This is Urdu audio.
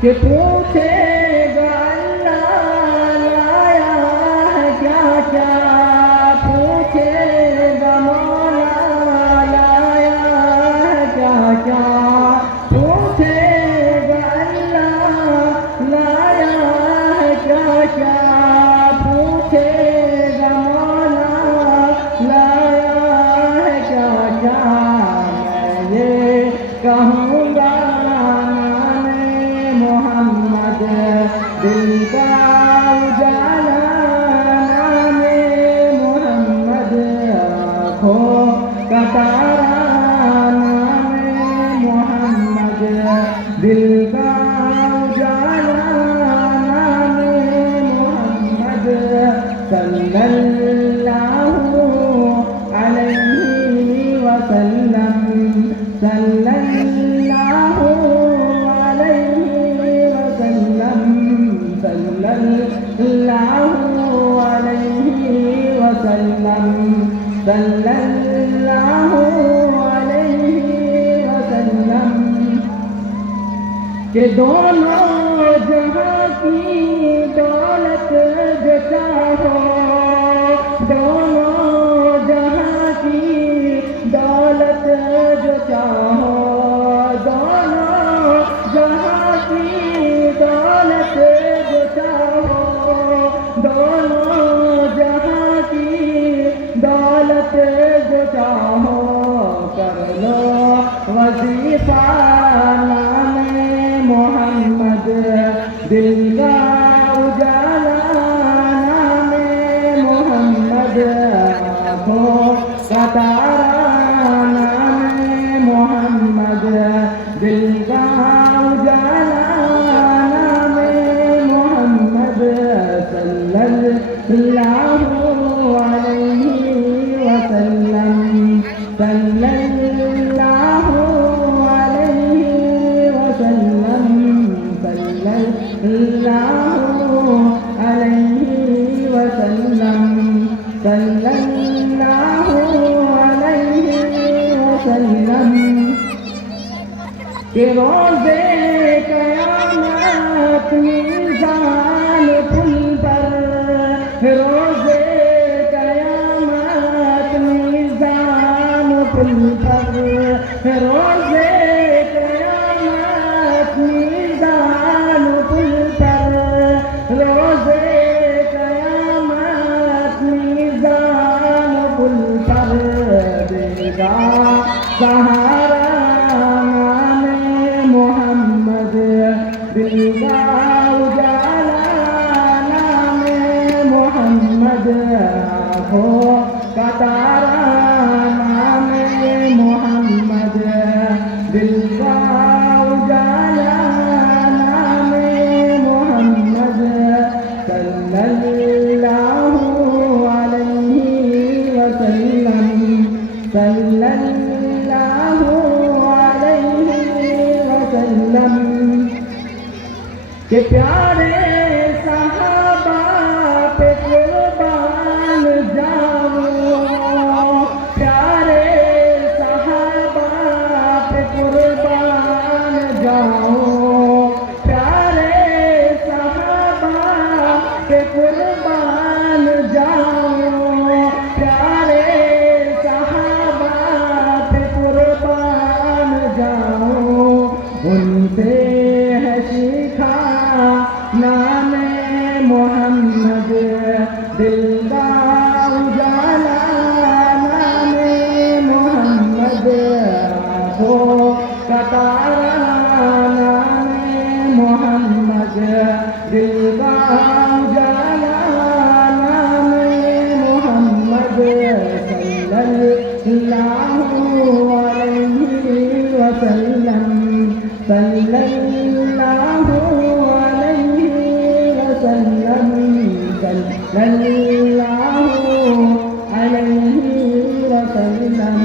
کہ پوچھے گا اللہ لایا ہے کیا کیا پوچھے گا مولا لایا ہے کیا کیا پوچھے گا اللہ لایا ہے کیا کیا پوچھے گا مولا لایا ہے کیا کیا میں یہ کہوں گا دل کا اجالا نام محمد آنکھوں کا تارا نام محمد دل کا اجالا نام محمد صلی اللہ علیہ وسلم صلی اللہ اللہ علیہ وسلم صلی اللہ علیہ وسلم کہ دونوں جہاں کی دولت جو چاہو دونوں جہاں کی دولت جو چاہو دونوں جہاں کی دولت جو چاہو دونوں جہاں کی دولت جو چاہو کر لو وظیفہ نام محمد دل کا اجالا نام محمد آنکھوں کا تارا نام محمد دل کا اجالا نام محمد صلی اللہ علیہ وسلم صلی اللہ علیہ وسلم صلی اللہ علیہ وسلم صلی اللہ علیہ وسلم کہ روزے قیامت میزان پل پر روزے قیامت میزان پل پر روزے قیامت میزان پل پر روزے قیامت میزان پل پر دے گا سہارا نام محمد دل کا اجالا نام محمد آنکھوں کا تارا نام محمد دل کا اجالا نام محمد صلی اللہ علیہ وسلم صلی اللہ علیہ وسلم کہ پیارے صحابہ پہ قربان جاؤں پیارے صحابہ پہ قربان جاؤں پیارے صحابہ پہ قربان جاؤں پیارے صحابہ پہ قربان جاؤں ان سے ہے سیکھا نام محمد دل کا اجالا نام محمد آنکھوں کا تارا نام محمد دل کا اجالا نام محمد صلی اللہ علیہ وسلم صلی اللہ علیہ وسلم صلی اللہ علیہ وسلم